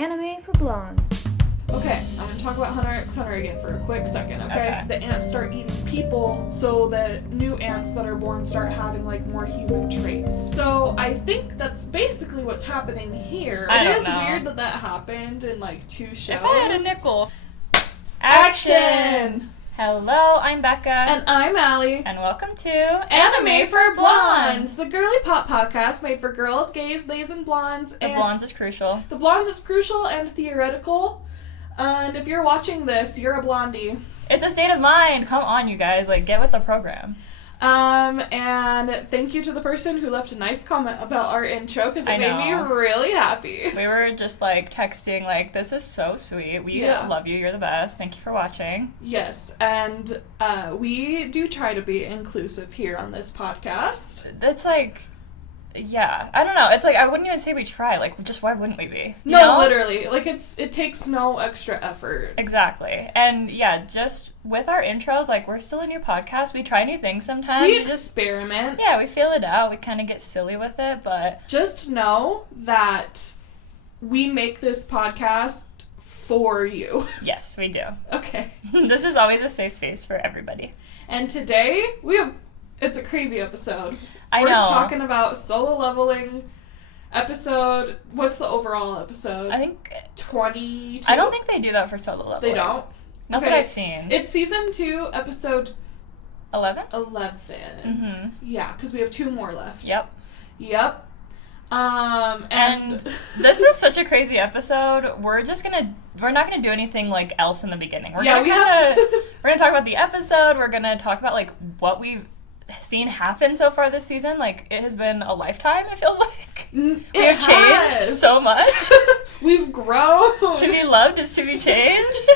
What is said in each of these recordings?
Anime for Blondes. Okay, I'm going to talk about Hunter x Hunter again for a quick second, okay? The ants start eating people, so the new ants that are born start having, like, more human traits. So I think that's basically what's happening here. It is weird that that happened in, like, 2 shows. If I had a nickel. Action! Hello, I'm Becca. And I'm Allie. And welcome to Anime for Blondes, the girly pop podcast made for girls, gays, theys, and blondes. The blondes is crucial. The blondes is crucial and theoretical. And if you're watching this, you're a blondie. It's a state of mind. Come on, you guys. Like, get with the program. And thank you to the person who left a nice comment about our intro, because it made me really happy. We were just, like, texting, like, this is so sweet. We love you. You're the best. Thank you for watching. Yes, and we do try to be inclusive here on this podcast. It's like... Yeah, I don't know. It's like, I wouldn't even say we try. Like, just why wouldn't we be? You No, know? literally. Like, it takes no extra effort. Exactly. And, yeah, just with our intros, like, we're still a new podcast. We try new things sometimes. We experiment. We feel it out. We kind of get silly with it, but... Just know that we make this podcast for you. Yes, we do. Okay. This is always a safe space for everybody. And today, it's a crazy episode. We're talking about solo leveling episode. What's the overall episode? I think 22. I don't think they do that for solo leveling. They don't? Not that I've seen. It's season 2, episode 11? 11. Mm-hmm. Yeah, because we have 2 more left. Yep. And this was such a crazy episode. We're not gonna do anything like else in the beginning. We're gonna talk about the episode. We're gonna talk about like what we've seen happen so far this season. Like, it has been a lifetime, it feels like. We have changed so much. We've grown. To be loved is to be changed.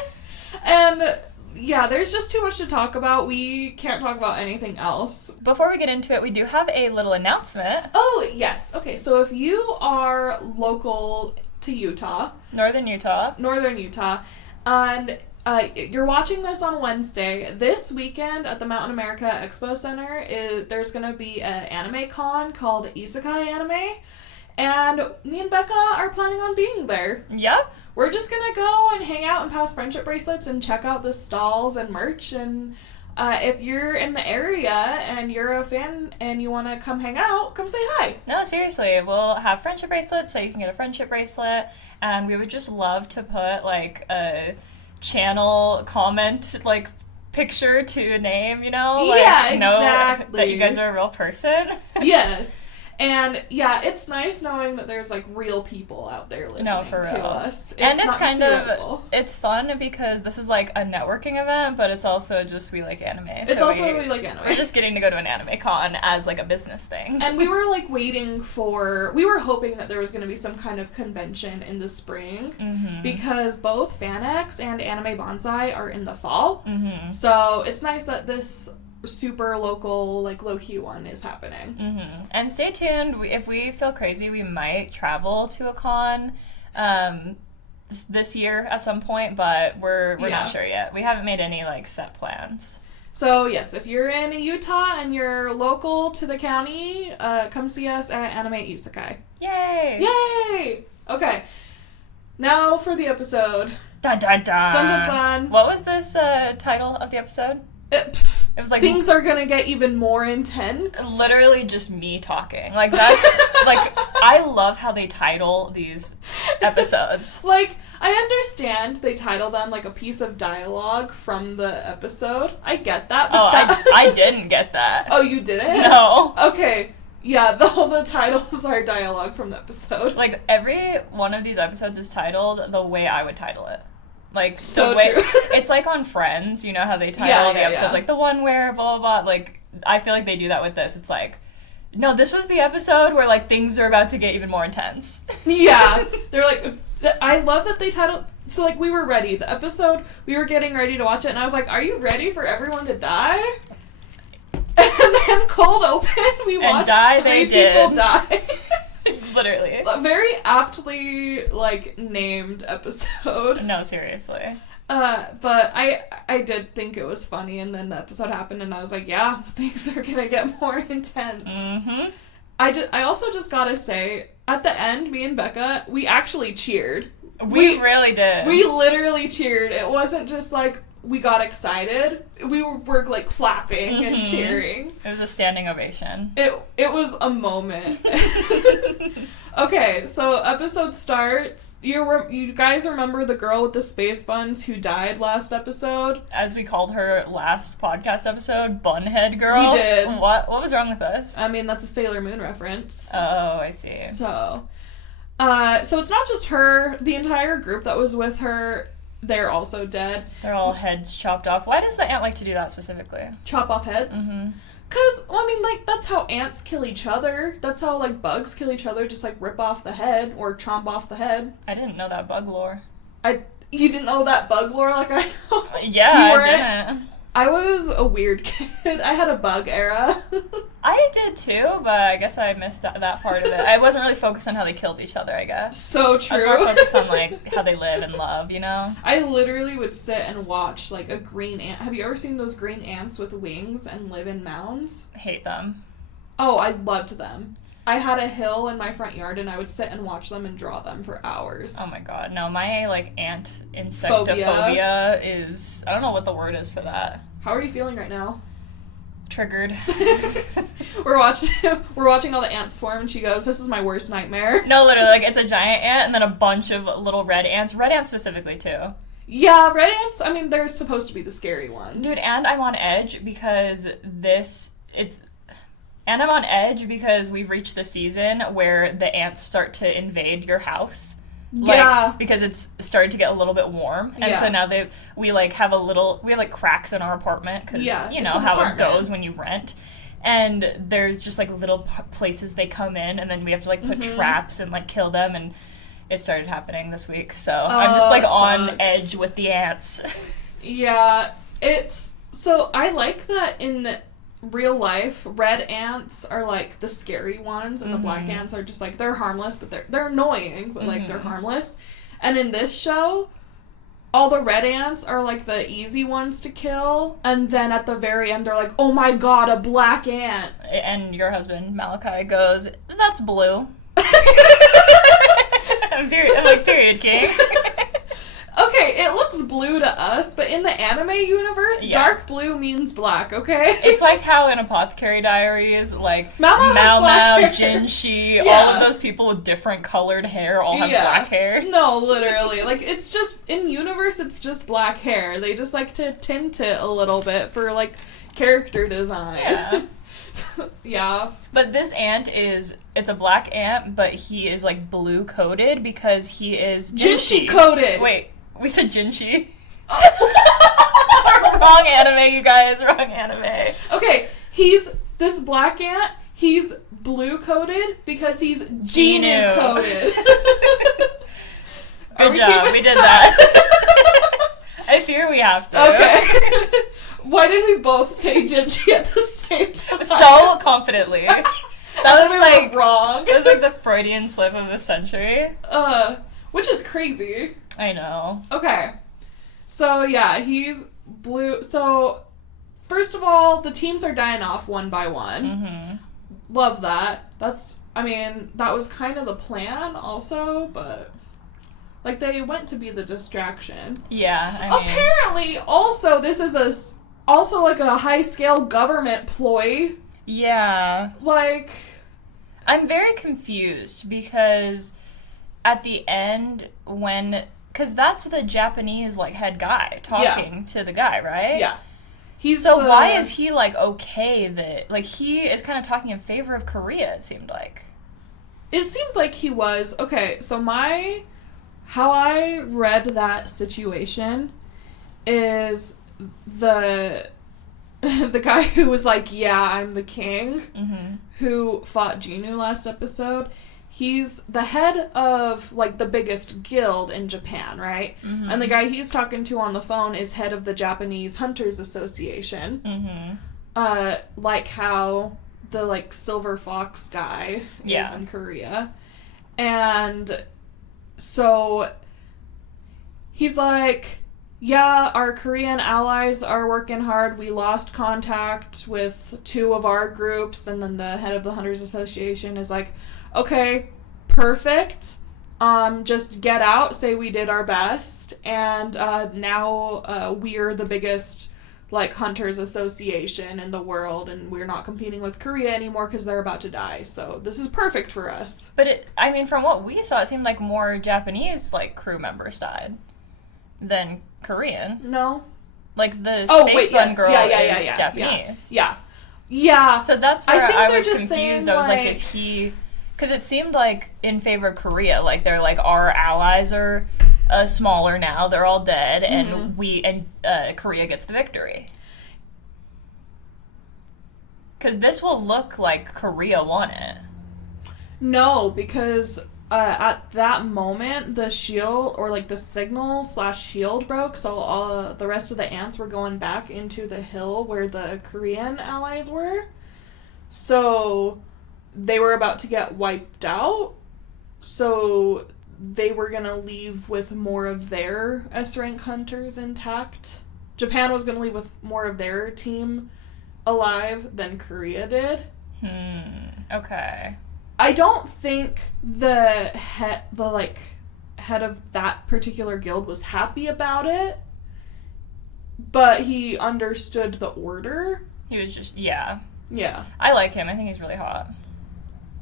And yeah, there's just too much to talk about. We can't talk about anything else. Before we get into it, we do have a little announcement. Oh, yes. Okay, so if you are local to Utah, Northern Utah, and you're watching this on Wednesday, this weekend at the Mountain America Expo Center, there's going to be an anime con called Isekai Anime, and me and Becca are planning on being there. Yep. We're just going to go and hang out and pass friendship bracelets and check out the stalls and merch, and if you're in the area and you're a fan and you want to come hang out, come say hi. No, seriously, we'll have friendship bracelets, so you can get a friendship bracelet, and we would just love to put, like, a channel comment, like, picture to a name, you know? Like, yeah, exactly. Know that you guys are a real person. Yes. And yeah, it's nice knowing that there's like real people out there listening to us. It's fun because this is like a networking event, but it's also just we like anime. We like anime. We're just getting to go to an anime con as like a business thing. And we were like we were hoping that there was going to be some kind of convention in the spring, because both FanX and Anime Bonsai are in the fall. Mm-hmm. So it's nice that this super local, like, low-key one is happening. Mm-hmm. And stay tuned. If we feel crazy, we might travel to a con this year at some point, but we're not sure yet. We haven't made any, like, set plans. So, yes, if you're in Utah and you're local to the county, come see us at Anime Isekai. Yay! Yay! Okay. Now for the episode. Dun dun dun! Dun dun dun! What was this title of the episode? It was like things are gonna get even more intense. Literally just me talking. Like, that's like, I love how they title these episodes. Like, I understand they title them like a piece of dialogue from the episode. I get that. But I didn't get that. Oh, you didn't? No. Okay. Yeah, all the titles are dialogue from the episode. Like, every one of these episodes is titled the way I would title it. Like, so true. It's like on Friends, you know how they title the episodes, like, the one where blah, blah, blah. Like, I feel like they do that with this. It's like, no, this was the episode where, like, things are about to get even more intense. Yeah. They're like, I love that they titled, so, like, we were ready. The episode, we were getting ready to watch it, and I was like, are you ready for everyone to die? And then cold open, we watched 3 people die. Literally. A very aptly, like, named episode. No, seriously. But I did think it was funny, and then the episode happened, and I was like, yeah, things are gonna get more intense. Mm-hmm. I also just gotta say, at the end, me and Becca, we actually cheered. We really did. We literally cheered. It wasn't just like we got excited. We were like clapping and cheering. It was a standing ovation. It was a moment. Okay, so episode starts. You guys remember the girl with the space buns who died last episode? As we called her last podcast episode, Bunhead Girl. We did. What was wrong with us? I mean, that's a Sailor Moon reference. Oh, I see. So it's not just her. The entire group that was with her, they're also dead. They're all heads chopped off. Why does the ant like to do that specifically? Chop off heads? Mm-hmm. Because, well, I mean, like, that's how ants kill each other. That's how, like, bugs kill each other. Just, like, rip off the head or chomp off the head. I didn't know that bug lore. You didn't know that bug lore like I know? Yeah, I didn't. I was a weird kid. I had a bug era. I did too, but I guess I missed that part of it. I wasn't really focused on how they killed each other, I guess. So true. I was more focused on, like, how they live and love, you know? I literally would sit and watch, like, a green ant. Have you ever seen those green ants with wings and live in mounds? Hate them. Oh, I loved them. I had a hill in my front yard, and I would sit and watch them and draw them for hours. Oh my god. No, my, like, ant insectophobia is... I don't know what the word is for that. How are you feeling right now? Triggered. We're watching all the ants swarm, and she goes, "This is my worst nightmare." No, literally, like, it's a giant ant and then a bunch of little red ants. Red ants specifically, too. Yeah, red ants, I mean, they're supposed to be the scary ones. Dude, and I'm on edge because And I'm on edge because we've reached the season where the ants start to invade your house. Like, yeah. Because it's started to get a little bit warm. And so now we have cracks in our apartment because, you know, how it goes when you rent. And there's just, like, little places they come in, and then we have to, like, put traps and, like, kill them. And it started happening this week. So I'm just, like, on edge with the ants. Yeah. So I like that in real life, red ants are, like, the scary ones, and the black ants are just, like, they're harmless, but they're annoying, but, like, they're harmless. And in this show, all the red ants are, like, the easy ones to kill, and then at the very end, they're like, oh my god, a black ant. And your husband, Malachi, goes, that's blue. Period, king. Okay, it looks blue to us, but in the anime universe, dark blue means black, okay? It's like how in Apothecary Diaries, like, Mao, Jin-shi, all of those people with different colored hair all have black hair. No, literally. Like, it's just, in universe, it's just black hair. They just like to tint it a little bit for, like, character design. Yeah. Yeah. But this ant it's a black ant, but he is, like, blue-coated because he is Jinshi-coated! Wait. We said Jinshi. Wrong anime, you guys. Wrong anime. Okay, this black ant, he's blue-coated because he's Jin-woo-coated. Good job, we did that. I fear we have to. Okay. Why did we both say Jinshi at the same time? So confidently. That was like wrong. It was like the Freudian slip of the century. Which is crazy. I know. Okay. So, yeah, he's blue. So, first of all, the teams are dying off one by one. Mm-hmm. Love that. That was kind of the plan also, but, like, they went to be the distraction. Yeah, I mean... Apparently, also, this is like a high-scale government ploy. Yeah. Like... I'm very confused because at the end because that's the Japanese, like, head guy talking to the guy, right? Yeah. Why is he, like, okay that, like, he is kind of talking in favor of Korea, it seemed like. It seemed like he was. Okay, so how I read that situation is the guy who was like, yeah, I'm the king, who fought Jin-woo last episode, he's the head of, like, the biggest guild in Japan, right? Mm-hmm. And the guy he's talking to on the phone is head of the Japanese Hunters Association. Mm-hmm. Like how the, like, Silver Fox guy is in Korea. And so he's like, yeah, our Korean allies are working hard. We lost contact with 2 of our groups. And then the head of the Hunters Association is like, okay, perfect. just get out, say we did our best, and now we're the biggest like hunters association in the world, and we're not competing with Korea anymore because they're about to die. So this is perfect for us. But from what we saw, it seemed like more Japanese like crew members died than Korean. No. Like the space gun girl is Japanese. Yeah. So that's where I was just confused. I was like, is he... Because it seemed like in favor of Korea, like they're like, our allies are smaller now, they're all dead, and Korea gets the victory. Because this will look like Korea won it. No, because at that moment, the shield, or like the signal / shield broke, so the rest of the ants were going back into the hill where the Korean allies were. So they were about to get wiped out, so they were going to leave with more of their S-rank hunters intact. Japan was going to leave with more of their team alive than Korea did. Okay. I don't think the head of that particular guild was happy about it, but he understood the order. He was just, yeah. I like him. I think he's really hot.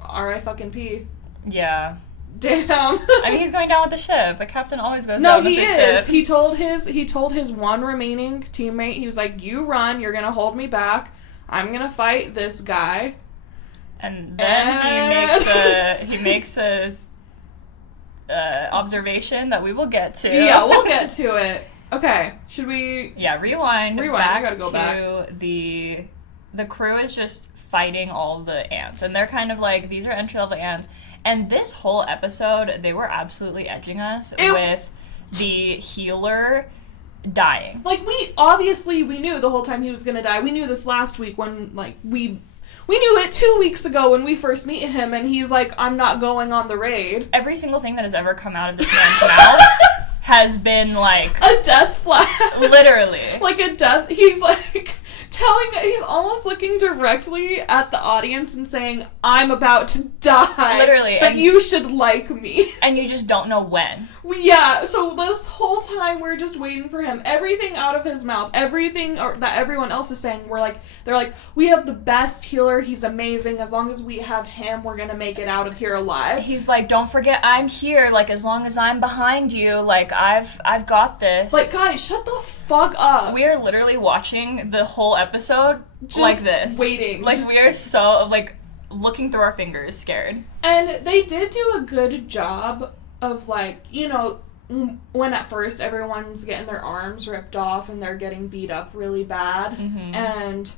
R.I.P. Yeah. Damn. I mean, he's going down with the ship. A captain always goes down with the ship. No, he is. He told his one remaining teammate, he was like, you run, you're gonna hold me back. I'm gonna fight this guy. And then he makes a observation that we will get to. Yeah, we'll get to it. Okay, should we... Yeah, rewind. Back gotta go to back. The crew is just fighting all the ants, and they're kind of like, these are entry-level ants, and this whole episode, they were absolutely edging us with the healer dying. Like, we knew the whole time he was gonna die. We knew this last week when, like, we knew it 2 weeks ago when we first meet him, and he's like, I'm not going on the raid. Every single thing that has ever come out of this man's mouth has been, like... a death flash. Literally. Like a death... He's, like... He's almost looking directly at the audience and saying, I'm about to die. Literally. But you should like me. And you just don't know when. Yeah, so this whole time we're just waiting for him. Everything out of his mouth, everything that everyone else is saying, they're like, we have the best healer, he's amazing, as long as we have him, we're gonna make it out of here alive. He's like, don't forget I'm here, like, as long as I'm behind you, like, I've got this. Like, guys, shut the fuck up. We are literally watching the whole episode just like this. Waiting. Like, we are so, like, looking through our fingers, scared. And they did do a good job of, like, you know, when at first everyone's getting their arms ripped off and they're getting beat up really bad. Mm-hmm. And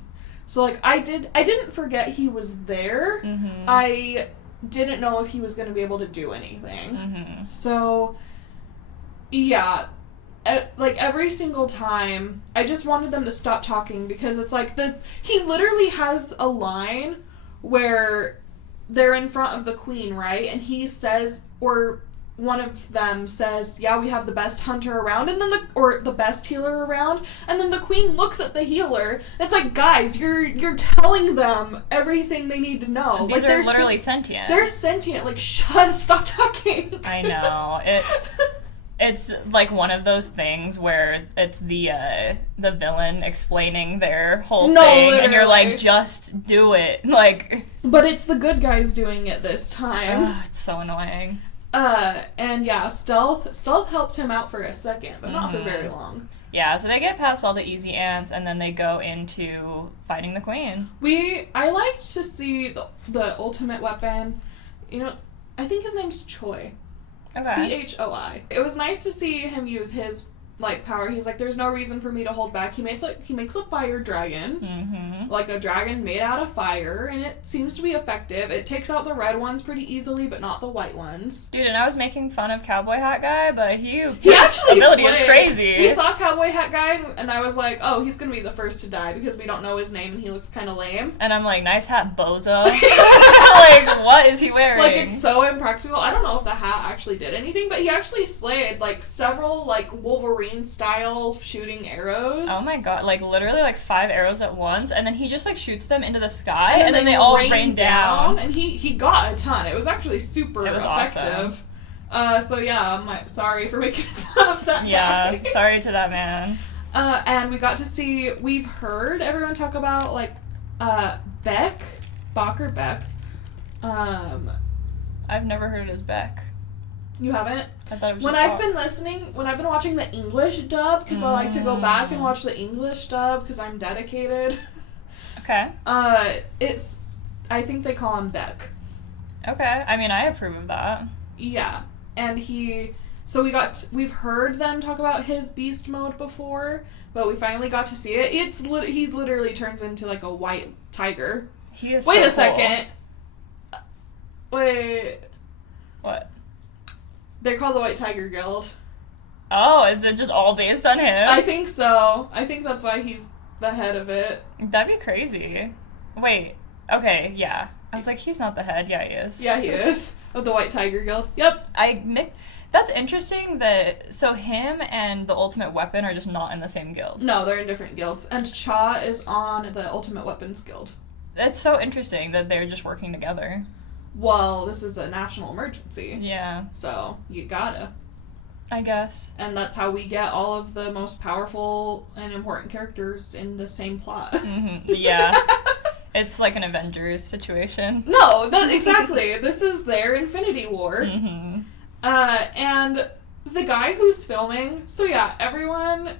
so, like, I didn't forget he was there. Mm-hmm. I didn't know if he was going to be able to do anything. Mm-hmm. So, yeah. Like, every single time, I just wanted them to stop talking, because it's like, he literally has a line where they're in front of the queen, right? And he says, or one of them says, yeah, we have the best hunter around, and then the best healer around, and then the queen looks at the healer. It's like, guys, you're telling them everything they need to know. These like, are literally sentient. They're sentient. Like, stop talking. I know. It's like one of those things where it's the villain explaining their whole thing, literally. And you're like, just do it. Like, but it's the good guys doing it this time. It's so annoying. And yeah, Stealth helped him out for a second, but not for very long. Yeah, so they get past all the easy ants, and then they go into fighting the queen. I liked to see the ultimate weapon. You know, I think his name's Choi. Okay. CHOI. It was nice to see him use his, like, power. He's like, there's no reason for me to hold back. He makes a fire dragon. Mm-hmm. Like a dragon made out of fire, and it seems to be effective. It takes out the red ones pretty easily, but not the white ones. Dude, and I was making fun of Cowboy Hat Guy, but he actually ability is crazy. We saw Cowboy Hat Guy, and I was like, oh, he's gonna be the first to die, because we don't know his name, and he looks kind of lame. And I'm like, nice hat, bozo. Like, what is he wearing? Like, it's so impractical. I don't know if the hat actually did anything, but he actually slayed, like, several, like, Wolverine-style shooting arrows. Oh my god, like, literally, like, 5 arrows at once, and then he just, like, shoots them into the sky, and then they all rain down. And he got a ton. It was actually super effective. Awesome. So yeah, sorry for making fun of that Yeah, guy. sorry to that man. And we got to see, we've heard everyone talk about, like, Beck, Bach or Beck. I've never heard it as Beck. You haven't? I thought it was when just I've been listening, when I've been watching the English dub, because I like to go back and watch the English dub, because I'm dedicated. Okay. I think they call him Beck. Okay, I mean, I approve of that. Yeah, and we've heard them talk about his beast mode before, but we finally got to see it. He literally turns into like a white tiger. He is Wait so a second. Wait. What? They're called the White Tiger Guild. Oh, is it just all based on him? I think so. I think that's why he's the head of it. That'd be crazy. Wait. Okay, yeah. I was like, he's not the head. Yeah, he is. Yeah, he is. Of the White Tiger Guild. Yep. That's interesting so him and the Ultimate Weapon are just not in the same guild. No, they're in different guilds. And Cha is on the Ultimate Weapons Guild. That's so interesting that they're just working together. Well, this is a national emergency. Yeah. So, you gotta. I guess. And that's how we get all of the most powerful and important characters in the same plot. Mm-hmm. Yeah. It's like an Avengers situation. No, exactly. This is their Infinity War. Mm-hmm. And the guy who's filming, so yeah, everyone,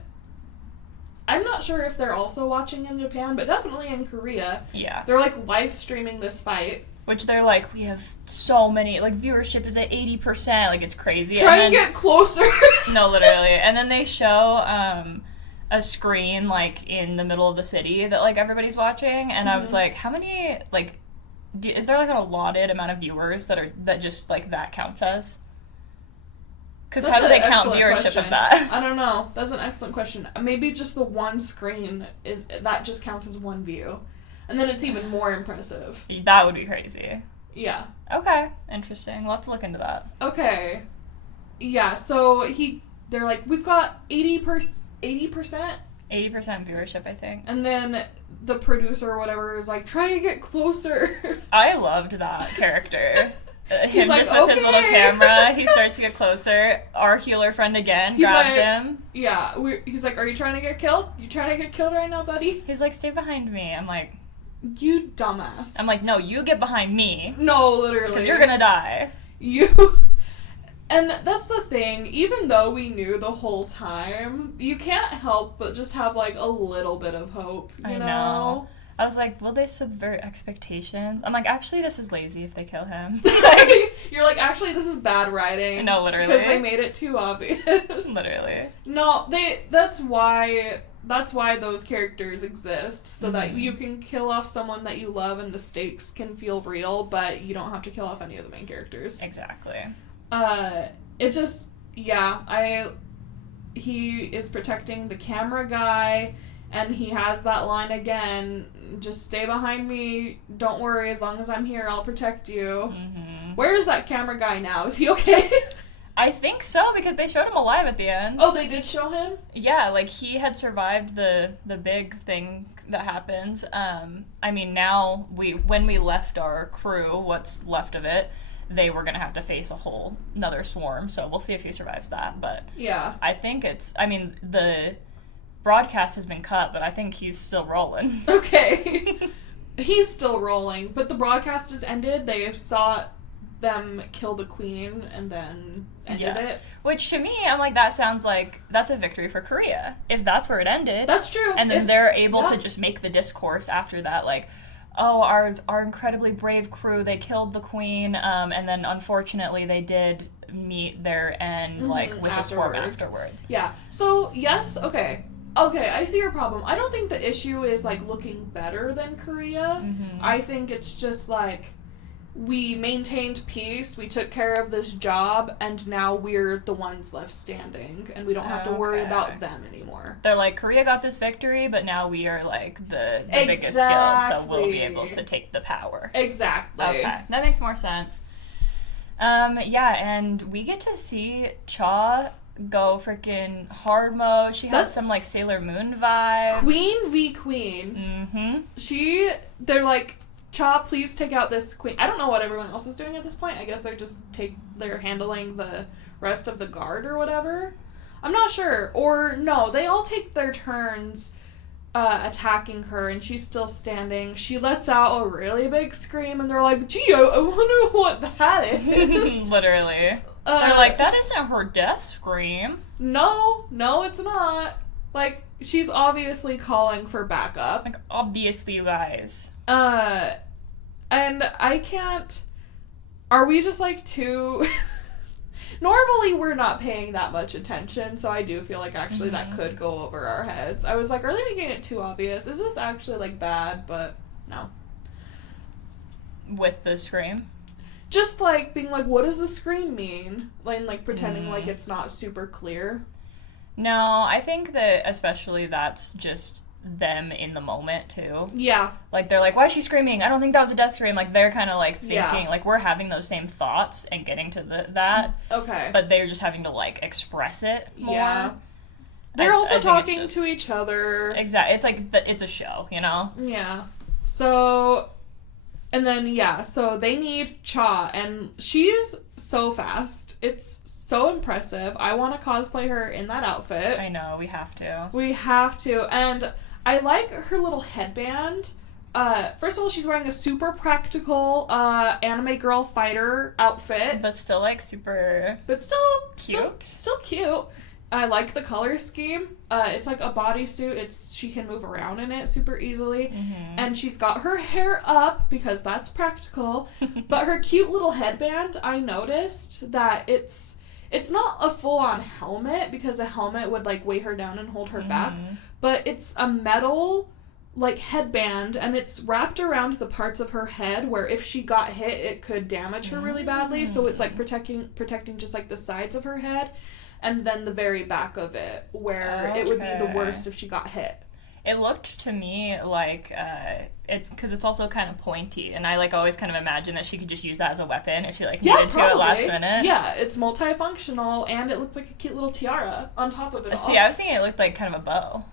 I'm not sure if they're also watching in Japan, but definitely in Korea. Yeah. They're like live streaming this fight. Which they're like, we have so many, like viewership is at 80%, like it's crazy. Try and get closer. No, literally. And then they show a screen like in the middle of the city that like everybody's watching, and I was like, how many, like, is there like an allotted amount of viewers that just like that counts as? Because how do they count viewership of that? I don't know. That's an excellent question. Maybe just the one screen that just counts as one view. And then it's even more impressive. That would be crazy. Yeah. Okay. Interesting. We'll have to look into that. Okay. Yeah, so they're like, we've got 80%? 80% viewership, I think. And then the producer or whatever is like, try and get closer. I loved that character. Him like, just with his okay. little camera, he starts to get closer. Our healer friend again grabs him. Yeah, he's like, are you trying to get killed? You trying to get killed right now, buddy? He's like, stay behind me. I'm like, you dumbass. I'm like, no, you get behind me. No, literally. Because you're gonna die. And that's the thing, even though we knew the whole time, you can't help but just have, like, a little bit of hope, you know? I was like, will they subvert expectations? I'm like, actually, this is lazy if they kill him. You're like, actually, this is bad writing. No, literally. Because they made it too obvious. Literally. No, that's why those characters exist, so that you can kill off someone that you love and the stakes can feel real, but you don't have to kill off any of the main characters. Exactly. It just, yeah, he is protecting the camera guy, and he has that line again, just stay behind me, don't worry, as long as I'm here, I'll protect you. Mm-hmm. Where is that camera guy now? Is he okay? I think so, because they showed him alive at the end. Oh, they did show him? Yeah, like, he had survived the big thing that happens. I mean, now, when we left our crew, what's left of it, they were gonna have to face a whole another swarm, so we'll see if he survives that, but... Yeah. I think the broadcast has been cut, but I think he's still rolling. Okay. He's still rolling, but the broadcast has ended. They saw them kill the queen and then ended it. Which, to me, I'm like, that sounds like that's a victory for Korea. If that's where it ended. That's true. And then they're able to just make the discourse after that, like, oh, our incredibly brave crew, they killed the queen, and then unfortunately they did meet their end, like, with the swarm afterwards. Yeah. So, yes, okay, I see your problem. I don't think the issue is, like, looking better than Korea. Mm-hmm. I think it's just, like, we maintained peace, we took care of this job, and now we're the ones left standing, and we don't have to worry about them anymore. They're like, Korea got this victory, but now we are, like, the biggest guild, so we'll be able to take the power. Exactly. Okay, that makes more sense. Yeah, and we get to see Cha go freaking hard mode. She has some, like, Sailor Moon vibes. Queen v. Queen. Mm-hmm. They're like, Cha, please take out this queen. I don't know what everyone else is doing at this point. I guess they're handling the rest of the guard or whatever. I'm not sure. Or no, they all take their turns attacking her, and she's still standing. She lets out a really big scream, and they're like, gee, I wonder what that is. Literally. They're like, that isn't her death scream. No, it's not. Like, she's obviously calling for backup. Like, obviously, you guys. And I can't... Are we just, like, too... Normally, we're not paying that much attention, so I do feel like actually that could go over our heads. I was like, are they making it too obvious? Is this actually, like, bad? But no. With the scream? Just, like, being like, what does the scream mean? Like, pretending like it's not super clear. No, I think that especially that's just them in the moment, too. Yeah. Like, they're like, why is she screaming? I don't think that was a death scream. Like, they're kind of, like, thinking, like, we're having those same thoughts and getting to that. Okay. But they're just having to, like, express it more. Yeah. They're also talking to each other. Exactly. It's like, it's a show, you know? Yeah. So... And then, so they need Cha, and she's so fast. It's so impressive. I want to cosplay her in that outfit. I know, we have to. We have to. And I like her little headband. First of all, she's wearing a super practical anime girl fighter outfit. But still, like, super... But cute. Still cute. I like the color scheme. It's like a bodysuit. She can move around in it super easily. Mm-hmm. And she's got her hair up because that's practical. But her cute little headband, I noticed that it's not a full-on helmet because a helmet would like weigh her down and hold her back. But it's a metal like headband, and it's wrapped around the parts of her head where if she got hit, it could damage her really badly. So it's like protecting just like the sides of her head. And then the very back of it, where it would be the worst if she got hit. It looked to me like it's because it's also kind of pointy, and I like always kind of imagine that she could just use that as a weapon if she like needed to at last minute. Yeah, it's multifunctional, and it looks like a cute little tiara on top of it all. See, I was thinking it looked like kind of a bow.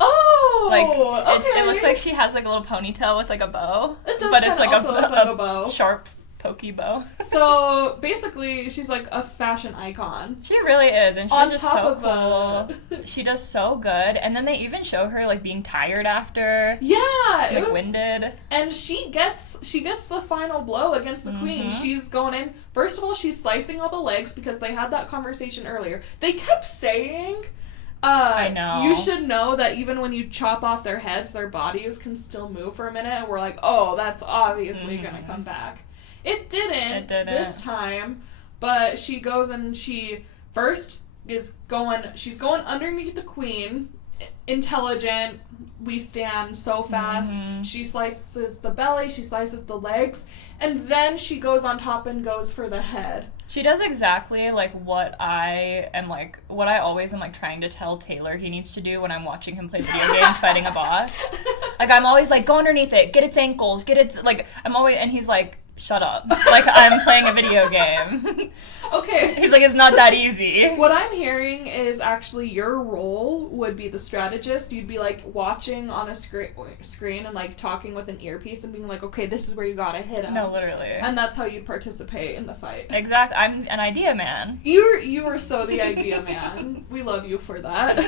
Oh, like okay. It looks like she has like a little ponytail with like a bow. It does, but it's like also look like a bow. Sharp, pokey bow. So basically, she's like a fashion icon. She really is, and she's on just top so of cool. She does so good, and then they even show her like being tired after. Yeah, it was winded. And she gets the final blow against the queen. She's going in. First of all, she's slicing all the legs because they had that conversation earlier. They kept saying. I know. You should know that even when you chop off their heads, their bodies can still move for a minute, and we're like, oh, that's obviously gonna come back. It didn't this time, but she goes and she first she's going underneath the queen, intelligent, we stand so fast, she slices the belly, she slices the legs, and then she goes on top and goes for the head. She does exactly like what I always am like trying to tell Taylor he needs to do when I'm watching him play video games fighting a boss. Like I'm always like, go underneath it, get its ankles, get its like and he's like, shut up. Like, I'm playing a video game. Okay. He's like, it's not that easy. What I'm hearing is actually your role would be the strategist. You'd be, like, watching on a screen and, like, talking with an earpiece and being like, okay, this is where you gotta hit him. No, literally. And that's how you'd participate in the fight. Exactly. I'm an idea man. You are so the idea man. We love you for that.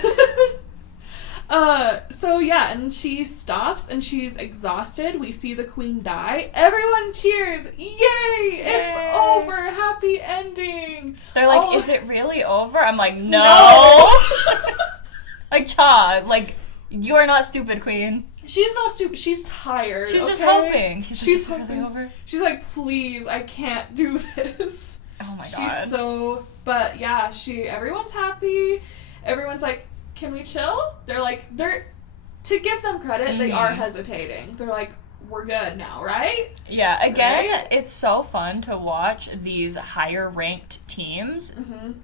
So yeah, and she stops and she's exhausted. We see the queen die. Everyone cheers. Yay! It's over. Happy ending. They're like, is it really over? I'm like, no. Like, Cha, like, you are not stupid, queen. She's not stupid. She's tired. She's just hoping. She's like, hoping. Really over? She's like, please, I can't do this. Oh my god. She's so, but yeah, everyone's happy. Everyone's like, can we chill? To give them credit, they are hesitating. They're like, we're good now, right? Yeah, again, It's so fun to watch these higher ranked teams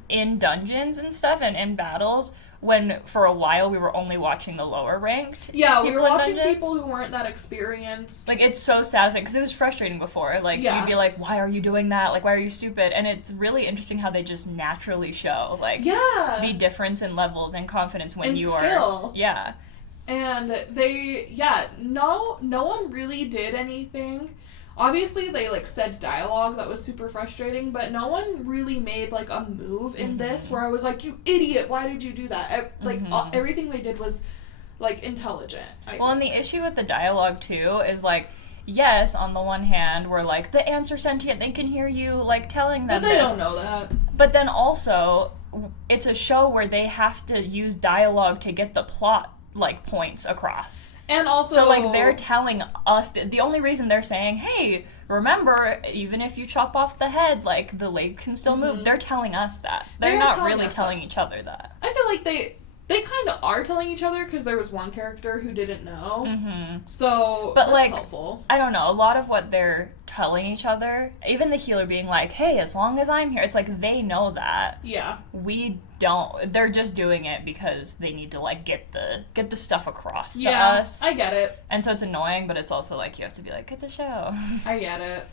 in dungeons and stuff and in battles when for a while we were only watching the lower ranked. Yeah, we were watching people who weren't that experienced. Like, it's so satisfying because it was frustrating before. Like, you'd be like, why are you doing that? Like, why are you stupid? And it's really interesting how they just naturally show, like, the difference in levels and confidence when and you skill. are... Yeah. And no one really did anything. Obviously, they, like, said dialogue that was super frustrating, but no one really made, like, a move in this where I was like, you idiot, why did you do that? Everything they did was, like, intelligent. And the issue with the dialogue, too, is, like, yes, on the one hand, we're like, the ants are sentient, they can hear you, like, telling them this. But they don't know that. But then also, it's a show where they have to use dialogue to get the plot, like, points across. And also... So, like, they're telling us... The only reason they're saying, hey, remember, even if you chop off the head, like, the leg can still move, they're telling us that. They're not really telling each other that. I feel like they kind of are telling each other, because there was one character who didn't know. So, but, that's like, helpful. I don't know, a lot of what they're telling each other, even the healer being like, hey, as long as I'm here, it's like, they know that. Yeah. We don't. They're just doing it because they need to, like, get the stuff across to yeah, us. I get it. And so it's annoying, but it's also, like, you have to be like, it's a show. I get it.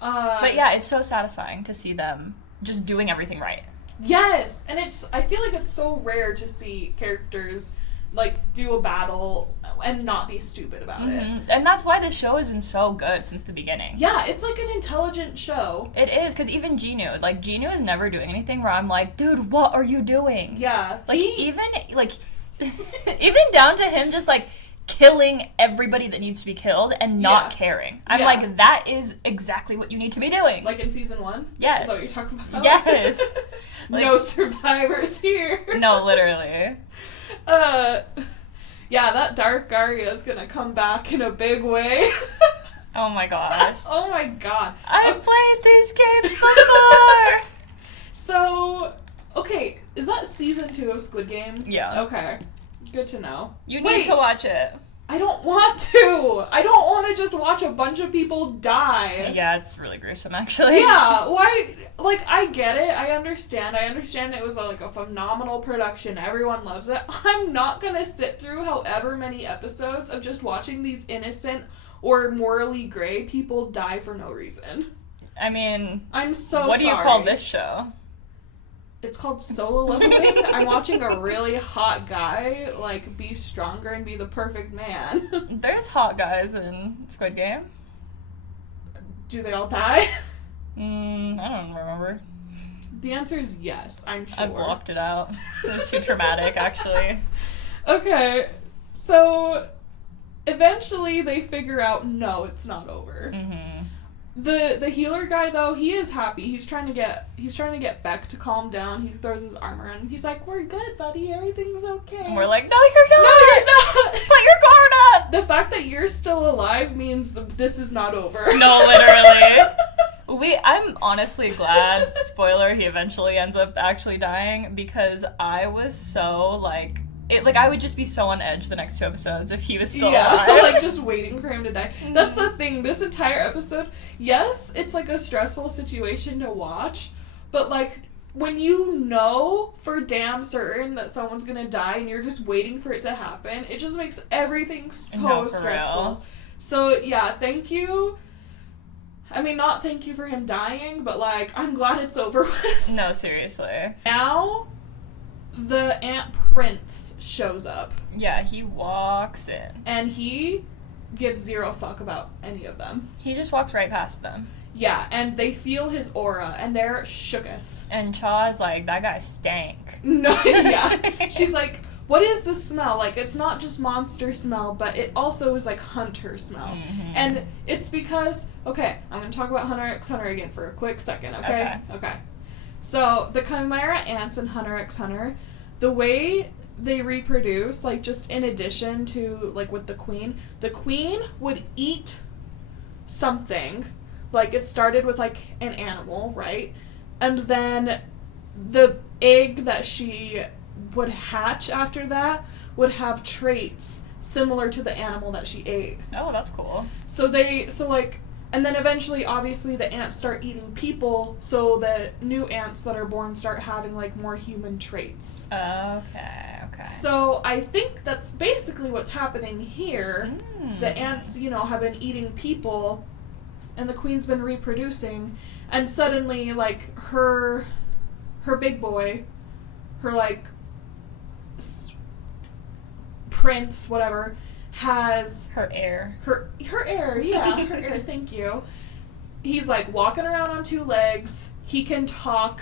But yeah, it's so satisfying to see them just doing everything right. Yes! And I feel like it's so rare to see characters, like, do a battle and not be stupid about it. And that's why this show has been so good since the beginning. Yeah, it's like an intelligent show. It is, because even Jin-woo, like, Jin-woo is never doing anything where I'm like, dude, what are you doing? Yeah. Like, even down to him just, like, killing everybody that needs to be killed and not caring. I'm like, that is exactly what you need to be doing. Like in season 1? Yes. Is that what you're talking about? Yes. Like, no survivors here. No, literally. Yeah, that Dark Arya is gonna come back in a big way. Oh my gosh. Oh my god. I've played these games before! So, okay, is that season 2 of Squid Game? Yeah. Okay. Good to know. You need to watch it. I don't want to. I don't want to just watch a bunch of people die. Yeah, it's really gruesome, actually. Yeah, why? Like, I get it. I understand. It was, like, a phenomenal production. Everyone loves it. I'm not gonna sit through however many episodes of just watching these innocent or morally gray people die for no reason. I mean... I'm so What do you call this show? It's called Solo Leveling. I'm watching a really hot guy, like, be stronger and be the perfect man. There's hot guys in Squid Game. Do they all die? I don't remember. The answer is yes, I'm sure. I blocked it out. It was too traumatic, actually. Okay, so eventually they figure out, no, it's not over. The healer guy, though, he is happy. He's trying to get Beck to calm down. He throws his armor on. He's like, "We're good, buddy. Everything's okay." And we're like, "No, you're not. No, you're not. Put your guard up." The fact that you're still alive means this is not over. No, literally. I'm honestly glad, spoiler, he eventually ends up actually dying, because I was so, like, I would just be so on edge the next 2 episodes if he was still alive. Like, just waiting for him to die. That's the thing, this entire episode, yes, it's, like, a stressful situation to watch, but, like, when you know for damn certain that someone's gonna die and you're just waiting for it to happen, it just makes everything so stressful. Real. So, yeah, thank you. I mean, not thank you for him dying, but, like, I'm glad it's over with. No, seriously. Now, the Ant Prince shows up. Yeah, he walks in. And he gives zero fuck about any of them. He just walks right past them. Yeah, and they feel his aura, and they're shooketh. And Cha's like, that guy stank. No, yeah. She's like, what is the smell? Like, it's not just monster smell, but it also is, like, hunter smell. And it's because, okay, I'm going to talk about Hunter x Hunter again for a quick second, okay? Okay. So, the Chimera ants in Hunter x Hunter, the way they reproduce, like, just in addition to, like, with the queen would eat something. Like, it started with, like, an animal, right? And then the egg that she would hatch after that would have traits similar to the animal that she ate. Oh, that's cool. And then eventually, obviously, the ants start eating people, so the new ants that are born start having, like, more human traits. Okay. So I think that's basically what's happening here. The ants, have been eating people, and the queen's been reproducing, and suddenly, like, her big boy, her, like, prince, whatever, has her heir. Her heir, yeah, her heir. Thank you. He's like walking around on 2 legs. He can talk,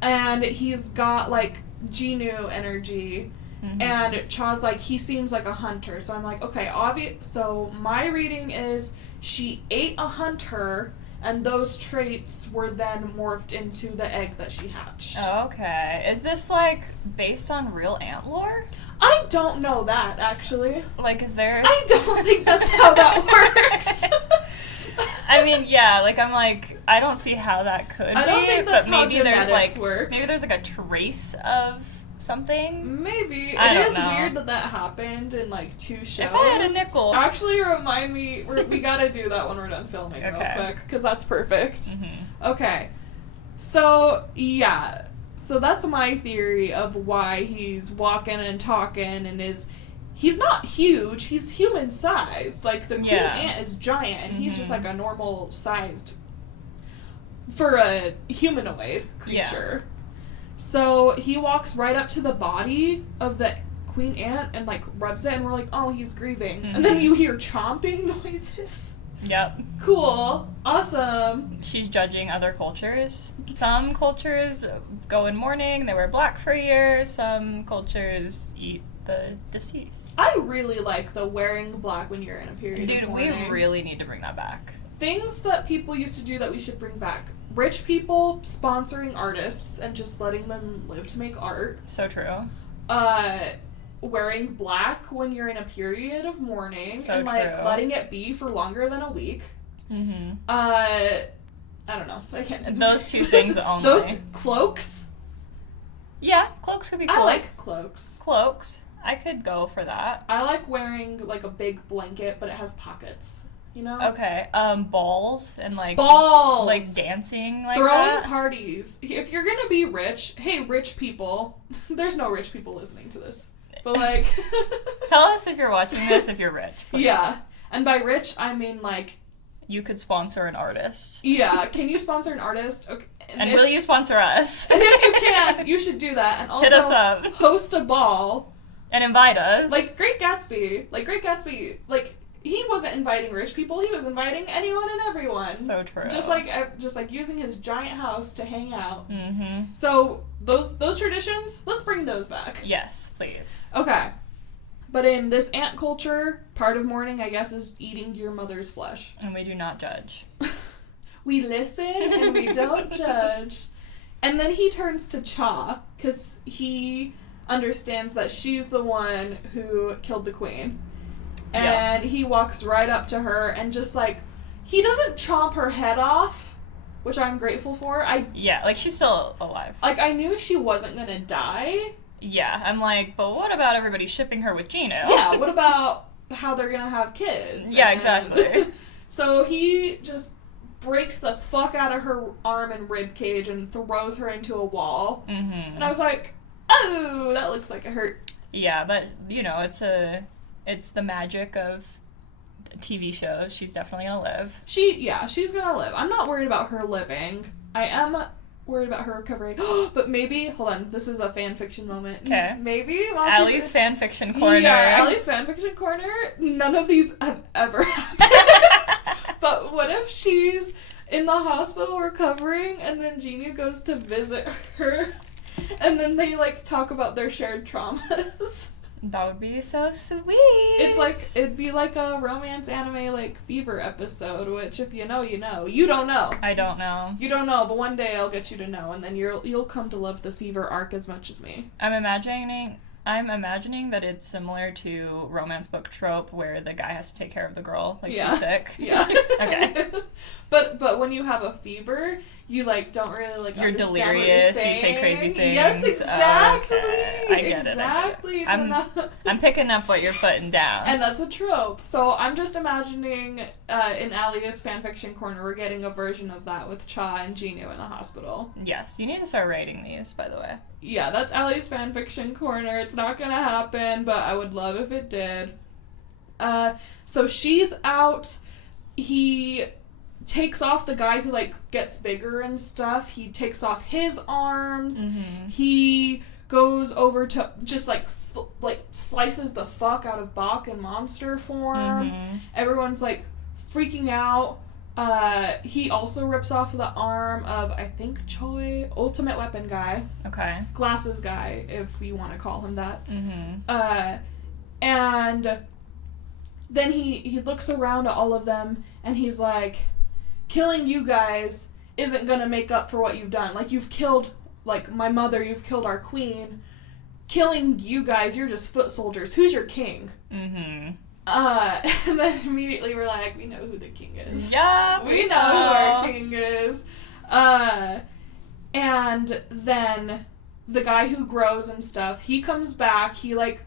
and he's got like Jin-woo energy. And Cha's like, he seems like a hunter. So I'm like, okay, so my reading is she ate a hunter, and those traits were then morphed into the egg that she hatched. Okay. Is this, like, based on real ant lore? I don't know that, actually. Like, is there... I don't think that's how that works. I mean, yeah, like, I'm like, I don't see how that could be. I don't think that's how genetics work. Maybe there's, like, a trace of something. Maybe. I It is don't know. weird that happened in like 2 shows. If I had a nickel. Actually, remind me. We gotta do that when we're done filming real quick, because that's perfect. Okay. So, yeah. So that's my theory of why he's walking and talking and he's not huge, he's human sized. Like, the queen ant is giant, and he's just like a normal sized for a humanoid creature. Yeah. So he walks right up to the body of the queen ant and like rubs it, and we're like, oh, he's grieving. And then you hear chomping noises. Yep. Cool. Awesome. She's judging other cultures. Some cultures go in mourning, they wear black for a year. Some cultures eat the deceased. I really like the wearing black when you're in a period of mourning. Dude, we really need to bring that back. Things that people used to do that we should bring back. Rich people sponsoring artists and just letting them live to make art. So true. Wearing black when you're in a period of mourning. So and like true. letting it be for longer than a week. I don't know. I can't. Those 2 things only. Those cloaks. Yeah, cloaks could be cool. I like cloaks. Cloaks. I could go for that. I like wearing like a big blanket, but it has pockets. You know? Okay. Balls and like balls, like dancing, like throwing that. parties. If you're gonna be rich, hey, rich people. There's no rich people listening to this, but like, tell us if you're watching this if you're rich. Please. Yeah, and by rich I mean like you could sponsor an artist. Yeah, can you sponsor an artist? Okay. And will you sponsor us? And if you can, you should do that, and also hit us up. Host a ball and invite us. Like Great Gatsby. Like he wasn't inviting rich people, he was inviting anyone and everyone. So true. Just like using his giant house to hang out. So those traditions, let's bring those back. Yes, please. Okay. But in this ant culture, part of mourning, I guess, is eating your mother's flesh. And we do not judge. We listen and we don't judge. And then he turns to Cha, because he understands that she's the one who killed the queen. And he walks right up to her and just like, he doesn't chomp her head off, which I'm grateful for. Yeah, like she's still alive. Like, I knew she wasn't gonna die. Yeah, I'm like, but what about everybody shipping her with Gino? Yeah, what about how they're gonna have kids? Yeah, exactly. So he just breaks the fuck out of her arm and rib cage and throws her into a wall. And I was like, oh, that looks like it hurt. Yeah, but you know, it's the magic of TV shows. She's definitely gonna live. She's gonna live. I'm not worried about her living. I am worried about her recovery. But maybe, hold on, this is a fan fiction moment. Okay. Maybe Allie's fan fiction corner. Yeah, Allie's fan fiction corner. None of these have ever happened. But what if she's in the hospital recovering, and then Gina goes to visit her, and then they like talk about their shared traumas? That would be so sweet. It's like, it'd be like a romance anime, like, Fever episode, which if you know, you know. You don't know. I don't know. You don't know, but one day I'll get you to know, and then you'll come to love the Fever arc as much as me. I'm imagining that it's similar to romance book trope where the guy has to take care of the girl, like she's sick. Yeah. Okay. But when you have a fever, you like don't really like you're understand delirious, what you're saying. you say crazy things. Yes, exactly. Okay. I get exactly. it. I'm picking up what you're putting down. And that's a trope. So I'm just imagining in Alia's fanfiction corner, we're getting a version of that with Cha and Gino in the hospital. Yes, you need to start writing these, by the way. Yeah, that's Allie's fanfiction corner. It's not gonna happen, but I would love if it did. So she's out. He takes off the guy who, like, gets bigger and stuff. He takes off his arms. He goes over to just like slices the fuck out of Bach in monster form. Mm-hmm. Everyone's like freaking out. He also rips off the arm of, I think, Choi, Ultimate Weapon guy. Okay. Glasses guy, if you want to call him that. Mm-hmm. And then he looks around at all of them, and he's like, killing you guys isn't gonna make up for what you've done. Like, you've killed, like, my mother, you've killed our queen. Killing you guys, you're just foot soldiers. Who's your king? Mm-hmm. And then immediately we're like, we know who the king is. Yeah, we know who our king is. And then the guy who grows and stuff, he comes back, he like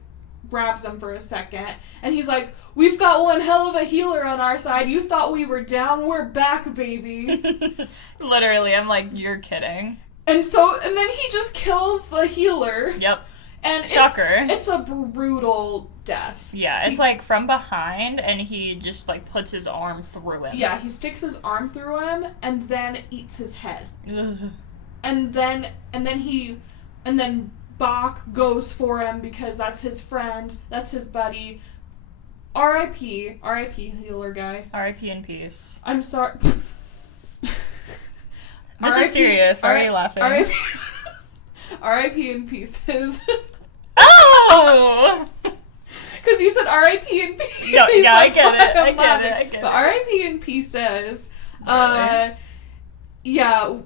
grabs him for a second, and he's like, we've got one hell of a healer on our side. You thought we were down, we're back, baby. Literally, I'm like, you're kidding. And then he just kills the healer. Yep. And shocker. It's a brutal death. Yeah, it's like from behind, and he just like puts his arm through him. Yeah, he sticks his arm through him and then eats his head. Ugh. And then Bach goes for him because that's his friend, that's his buddy. R.I.P. healer guy. R.I.P. in peace. I'm sorry. This is serious. Why are you laughing? R.I.P. in pieces. Oh! Because you said R.I.P. in pieces. Yeah, I get it. But R.I.P. in pieces. Really? Yeah,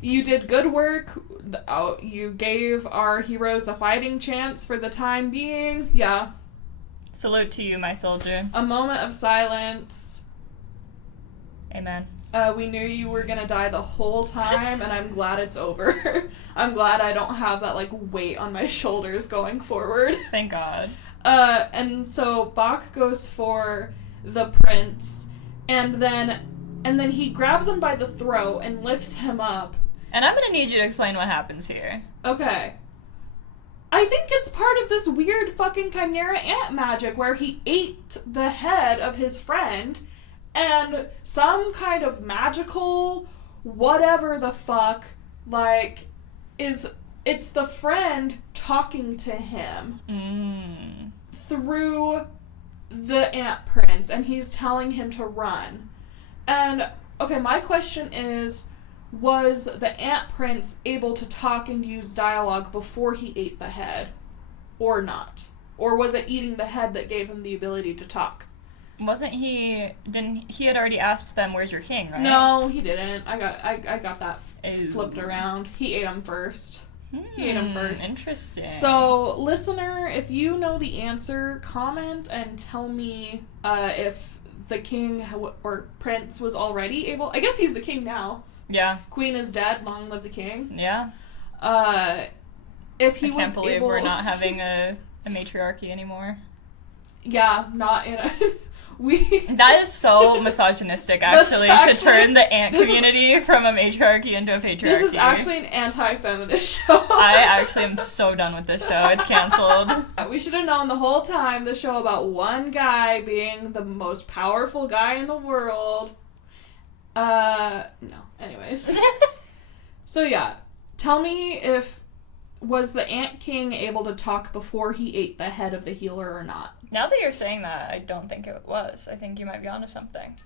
you did good work. You gave our heroes a fighting chance for the time being. Yeah. Salute to you, my soldier. A moment of silence. Amen. We knew you were gonna die the whole time, and I'm glad it's over. I'm glad I don't have that, like, weight on my shoulders going forward. Thank God. And so Bach goes for the prince, and then he grabs him by the throat and lifts him up. And I'm gonna need you to explain what happens here. Okay. I think it's part of this weird fucking chimera ant magic where he ate the head of his friend, and some kind of magical whatever the fuck, like, it's the friend talking to him through the ant prince, and he's telling him to run. And, okay, my question is, was the ant prince able to talk and use dialogue before he ate the head, or not? Or was it eating the head that gave him the ability to talk? He had already asked them, where's your king, right? No, he didn't. I got that flipped around. He ate him first. He ate him first. Interesting. So, listener, if you know the answer, comment and tell me if the king or prince was already able... I guess he's the king now. Yeah. Queen is dead, long live the king. Yeah. If he was able... I can't believe we're not having a matriarchy anymore. Yeah, not in a... That is so misogynistic, actually, to turn the ant community from a matriarchy into a patriarchy. This is actually an anti-feminist show. I actually am so done with this show. It's canceled. We should have known the whole time the show about one guy being the most powerful guy in the world. No. Anyways. So yeah, tell me was the Ant King able to talk before he ate the head of the healer or not? Now that you're saying that, I don't think it was. I think you might be onto something.